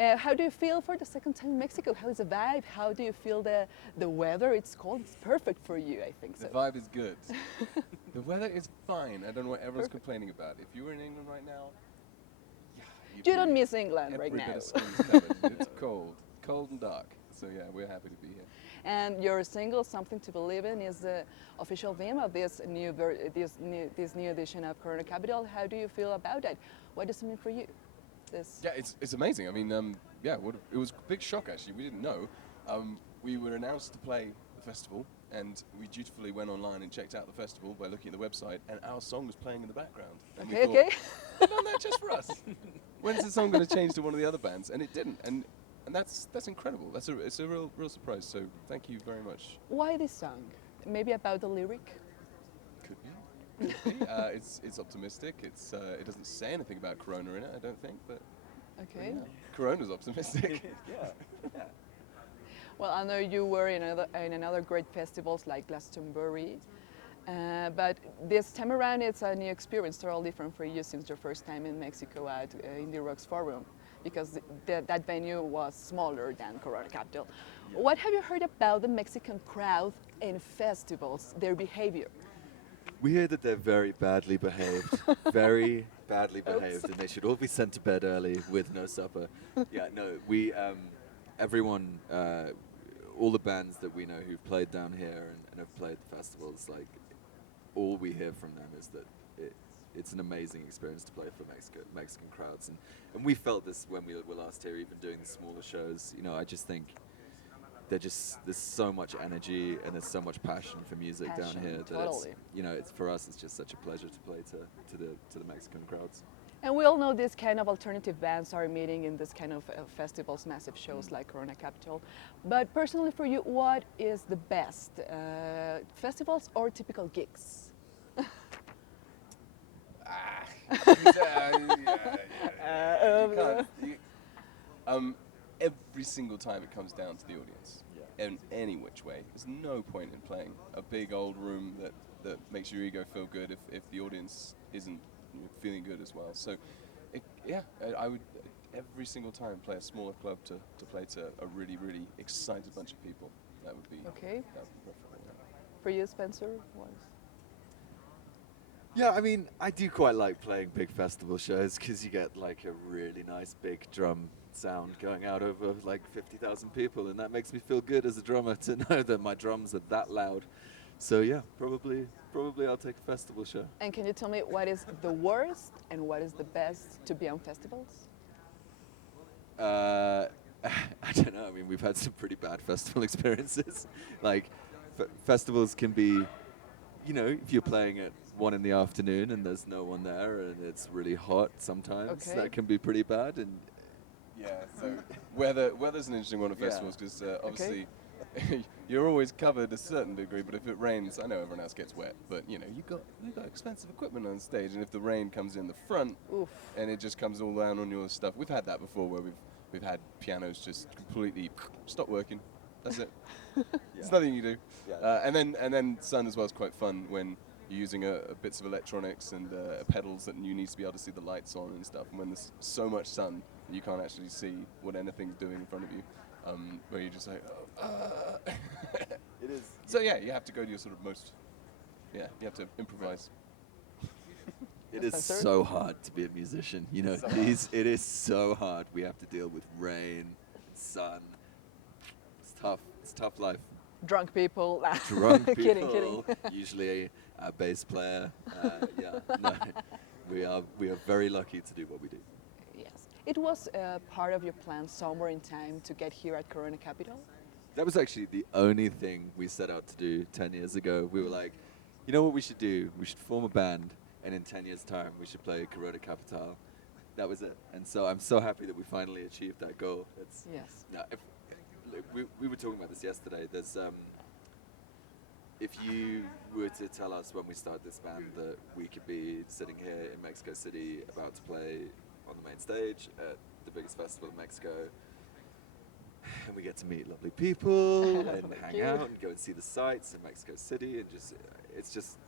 How do you feel for the second time in Mexico? How is the vibe? How do you feel the weather? It's cold. It's perfect for you, I think The so. vibe is good. The weather is fine. I don't know what everyone's Perfect. complaining about. If you were in England right now, yeah, you'd You be don't miss England every right bit now. of skin's covered. It's cold and dark. So yeah, we're happy to be here. And your single, "Something to Believe In," is the official theme of this new edition of Corona Capital. How do you feel about that? What does it mean for you? This. Yeah, it's amazing. I mean, yeah, it was a big shock actually. We didn't know. We were announced to play the festival, and we dutifully went online and checked out the festival by looking at the website, and our song was playing in the background. And Okay, we thought, okay. "We've done that just for us. When's the song going to change to one of the other bands?" And it didn't. And that's incredible. It's a real surprise. So thank you very much. Why this song? Maybe about the lyric? Could be. Could be. It's optimistic. It doesn't say anything about Corona in it, I don't think, but Okay. yeah. Corona's optimistic. Yeah. Well, I know you were in another great festivals like Glastonbury, but this time around it's a new experience, totally different for you since your first time in Mexico at Indie Rocks Forum, because that venue was smaller than Corona Capital. What have you heard about the Mexican crowd in festivals, their behavior? We hear that they're very badly behaved, very badly behaved, and they should all be sent to bed early with no supper. Yeah, no, everyone, all the bands that we know who've played down here and have played the festivals, like, all we hear from them is that it's an amazing experience to play for Mexican crowds, and we felt this when we were last here, even doing the smaller shows. You know, I just think there's so much energy and there's so much passion for music down Passion, here that totally. it's for us, it's just such a pleasure to play to the Mexican crowds. And we all know these kind of alternative bands are meeting in this kind of festivals, massive shows like Corona Capital. But personally for you, what is the best, festivals or typical gigs? Every single time it comes down to the audience, in any which way. There's no point in playing a big old room that makes your ego feel good if the audience isn't feeling good as well. So, I would every single time play a smaller club to play to a really, really excited bunch of people. That would be Okay. that would be preferable. For you, Spencer? What? Yeah, I mean, I do quite like playing big festival shows because you get like a really nice big drum sound going out over like 50,000 people, and that makes me feel good as a drummer to know that my drums are that loud. So yeah, probably I'll take a festival show. And can you tell me what is the worst and what is the best to be on festivals? I don't know. I mean, we've had some pretty bad festival experiences. Like, festivals can be, you know, if you're playing at 1 in the afternoon and there's no one there and it's really hot sometimes, Okay. that can be pretty bad. And Yeah, so weather's an interesting one at Yeah. festivals because obviously you're always covered a certain degree, but if it rains, I know everyone else gets wet, but you know you've got expensive equipment on stage, and if the rain comes in the front Oof. and it just comes all down on your stuff, we've had that before where we've had pianos just completely stop working. That's it. There's nothing you do. Yeah. And then sun as well is quite fun when you're using bits of electronics and pedals that you need to be able to see the lights on and stuff. And when there's so much sun, you can't actually see what anything's doing in front of you. Where you're just like, it is. So yeah, you have to go to your sort of most, you have to improvise. It is Spencer? so hard to be a musician. You know, it is so hard. We have to deal with rain, sun. It's tough. It's a tough life. Drunk people. Drunk people. Kidding. Usually a bass player. No, we are very lucky to do what we do. Yes. It was part of your plan somewhere in time to get here at Corona Capital? That was actually the only thing we set out to do 10 years ago. We were like, you know what we should do? We should form a band, and in 10 years' time, we should play Corona Capital. That was it. And so I'm so happy that we finally achieved that goal. Yes. Now, we were talking about this yesterday. There's, if you were to tell us when we started this band that we could be sitting here in Mexico City about to play on the main stage at the biggest festival in Mexico, and we get to meet lovely people and hang you. out and go and see the sights in Mexico City, and it's just,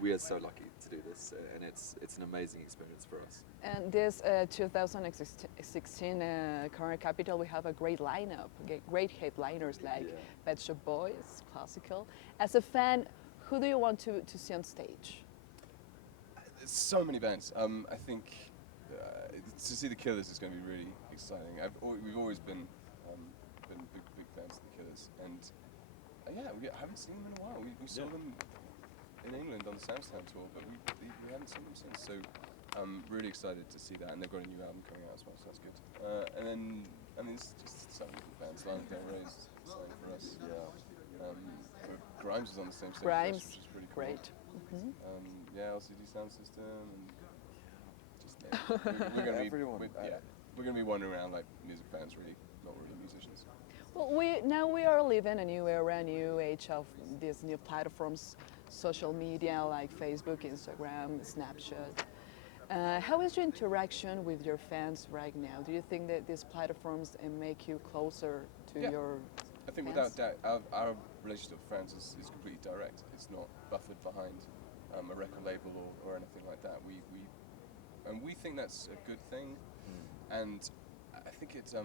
we are so lucky to do this, and it's an amazing experience for us. And this 2016 current capital, we have a great lineup, great headliners like Yeah. Pet Shop Boys, classical. As a fan, who do you want to see on stage? There's so many bands. I think to see the Killers is going to be really exciting. We've always been big fans of the Killers, and yeah, I haven't seen them in a while. We saw them in England on the Samstown tour, but we haven't seen them since. So I'm really excited to see that, and they've got a new album coming out as well, so that's good. And then, I mean, it's just so many bands. Lana Del Rey's starting for us. Grimes was on the same stage, Grimes, which is pretty cool. great. Yeah, LCD Sound System, and just we're going to be Everyone. we're going to be wandering around like music fans, really, not really musicians. Well, we are living a new era, a new age of these new platforms, social media like Facebook, Instagram, Snapchat. How is your interaction with your fans right now? Do you think that these platforms make you closer to Yeah. your I think fans? without doubt, our relationship with fans is completely direct. It's not buffered behind a record label or anything like that. We think that's a good thing, and I think it's the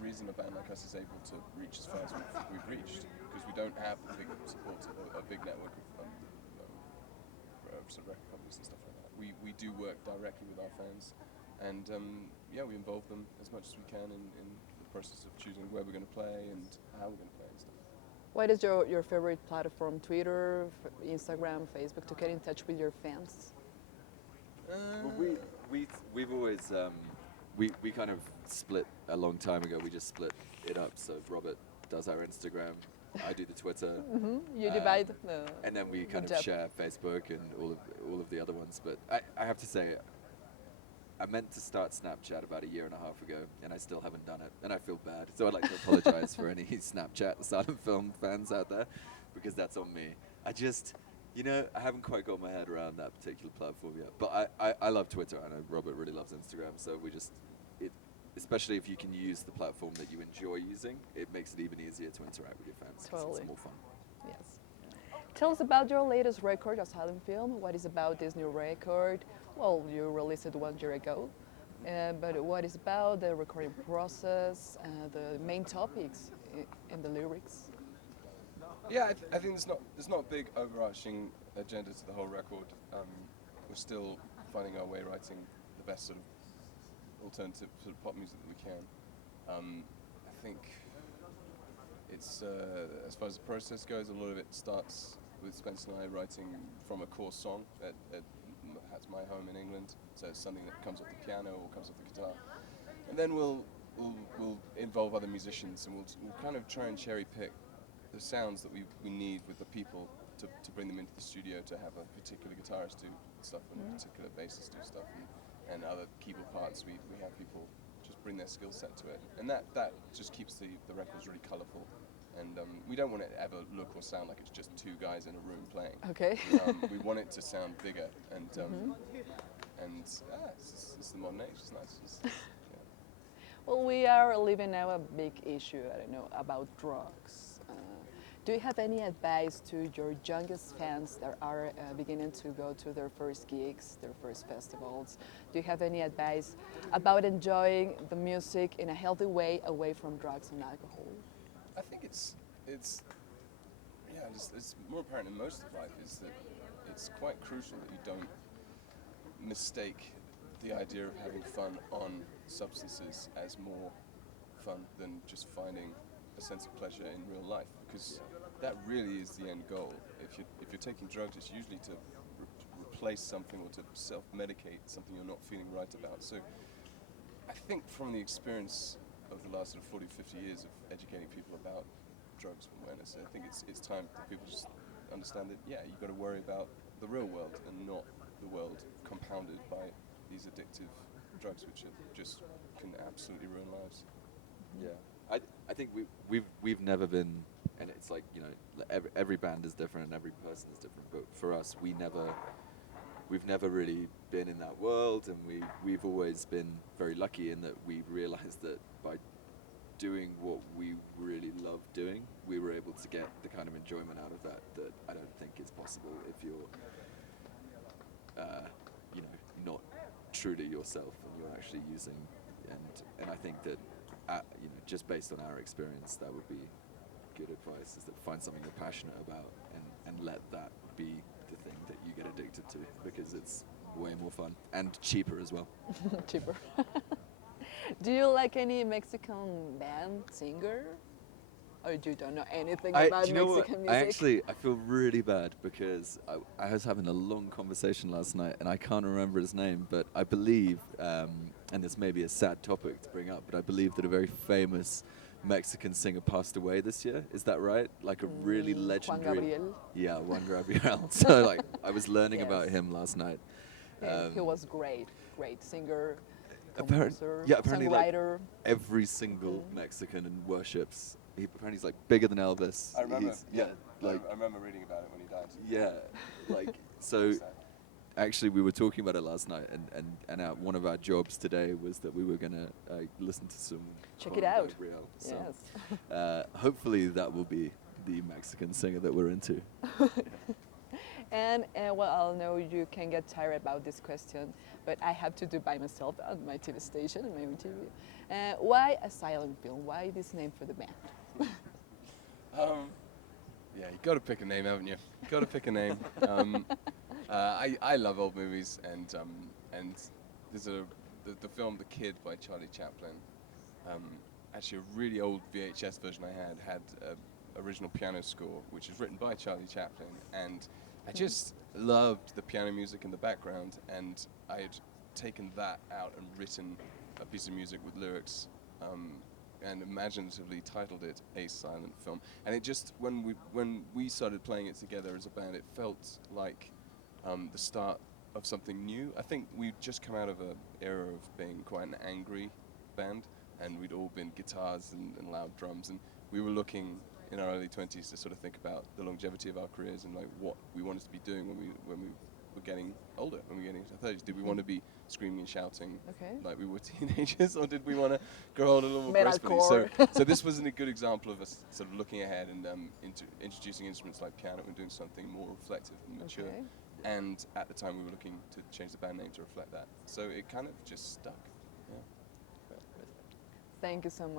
reason a band like us is able to reach as far as we've reached, because we don't have a big support, a big network of sort of record companies and stuff like that. We do work directly with our fans, and we involve them as much as we can in the process of choosing where we're going to play and how we're going to play and stuff. What is your favorite platform? Twitter, Instagram, Facebook, to get in touch with your fans? Well, we've always we kind of split a long time ago. We just split it up. So Robert does our Instagram, I do the Twitter, You divide and then we the kind of job. share Facebook and all of the other ones. But I have to say, I meant to start Snapchat about 1.5 years ago, and I still haven't done it, and I feel bad. So I'd like to apologize for any Snapchat silent film fans out there, because that's on me. I haven't quite got my head around that particular platform yet. But I love Twitter. I know Robert really loves Instagram, so especially if you can use the platform that you enjoy using, it makes it even easier to interact with your fans. 'Cause Totally. It's more fun. Yes. Tell us about your latest record, a silent film. What is about this new record? Well, you released it 1 year ago, but what is about the recording process, the main topics in the lyrics? Yeah, I think there's not a big overarching agenda to the whole record. We're still finding our way writing the best sort of alternative sort of pop music that we can. I think it's as far as the process goes, a lot of it starts with Spencer and I writing from a core song at my home in England. So it's something that comes off the piano or comes off the guitar, and then we'll involve other musicians, and we'll kind of try and cherry pick the sounds that we need with the people to bring them into the studio, to have a particular guitarist do stuff and a particular bassist do stuff, and other keyboard parts. We have people just bring their skill set to it, and that just keeps the records really colourful. And we don't want it to ever look or sound like it's just two guys in a room playing. Okay. We want it to sound bigger, and it's the modern age. It's nice. Well, we are living now a big issue, I don't know, about drugs. Do you have any advice to your youngest fans that are beginning to go to their first gigs, their first festivals? Do you have any advice about enjoying the music in a healthy way, away from drugs and alcohol? I think it's more apparent in most of life, is that it's quite crucial that you don't mistake the idea of having fun on substances as more fun than just finding a sense of pleasure in real life, because that really is the end goal. If you're taking drugs, it's usually to replace something or to self-medicate something you're not feeling right about. So I think from the experience of the last sort of 40, 50 years of educating people about drugs awareness, I think it's time that people just understand that, you've got to worry about the real world and not the world compounded by these addictive drugs, which just can absolutely ruin lives. Yeah, I think we've never been, and it's like, every band is different and every person is different, but for us, we've never really been in that world, and we've always been very lucky in that we realized that by doing what we really love doing, we were able to get the kind of enjoyment out of that I don't think is possible if you're you know, not true to yourself, and you're actually using, and I think that, you know, just based on our experience, that would be good advice, is that find something you're passionate about, and let that be the thing that you get addicted to, because it's way more fun and cheaper as well. Cheaper. Do you like any Mexican band, singer? Or you don't know anything about Do you know what? Mexican music? I feel really bad because I was having a long conversation last night and I can't remember his name, but I believe, and this may be a sad topic to bring up, but I believe that a very famous Mexican singer passed away this year. Is that right? Like a really legendary. Juan Gabriel. Yeah, Juan Gabriel. So like I was learning Yes. about him last night. He was great singer, Apparently, composer, yeah, apparently like songwriter. every single Mexican worships. He apparently he's like bigger than Elvis. I remember. He's, yeah, like I remember reading about it when he died. yeah, like so. Sad. Actually, we were talking about it last night, and one of our jobs today was that we were gonna listen to some. Check it out. Gabriel. So, Yes. hopefully, that will be the Mexican singer that we're into. And well, I know you can get tired about this question, but I have to do by myself on my TV station, on my own TV. Why a silent film? Why this name for the band? Yeah, you got to pick a name, haven't you? Got to pick a name. I love old movies, and there's the film The Kid by Charlie Chaplin. Actually, a really old VHS version I had original piano score, which is written by Charlie Chaplin, and I just loved the piano music in the background, and I had taken that out and written a piece of music with lyrics. And imaginatively titled it A Silent Film. And it just, when we started playing it together as a band, it felt like the start of something new. I think we'd just come out of an era of being quite an angry band, and we'd all been guitars and loud drums, and we were looking in our early 20s to sort of think about the longevity of our careers and like what we wanted to be doing when we were getting older, when we were getting into our 30s. Did we want to be screaming and shouting like we were teenagers, or did we want to grow old a little more gracefully? So this wasn't a good example of us sort of looking ahead and introducing instruments like piano and doing something more reflective and mature. Okay. And at the time we were looking to change the band name to reflect that. So it kind of just stuck. Yeah. Thank you so much.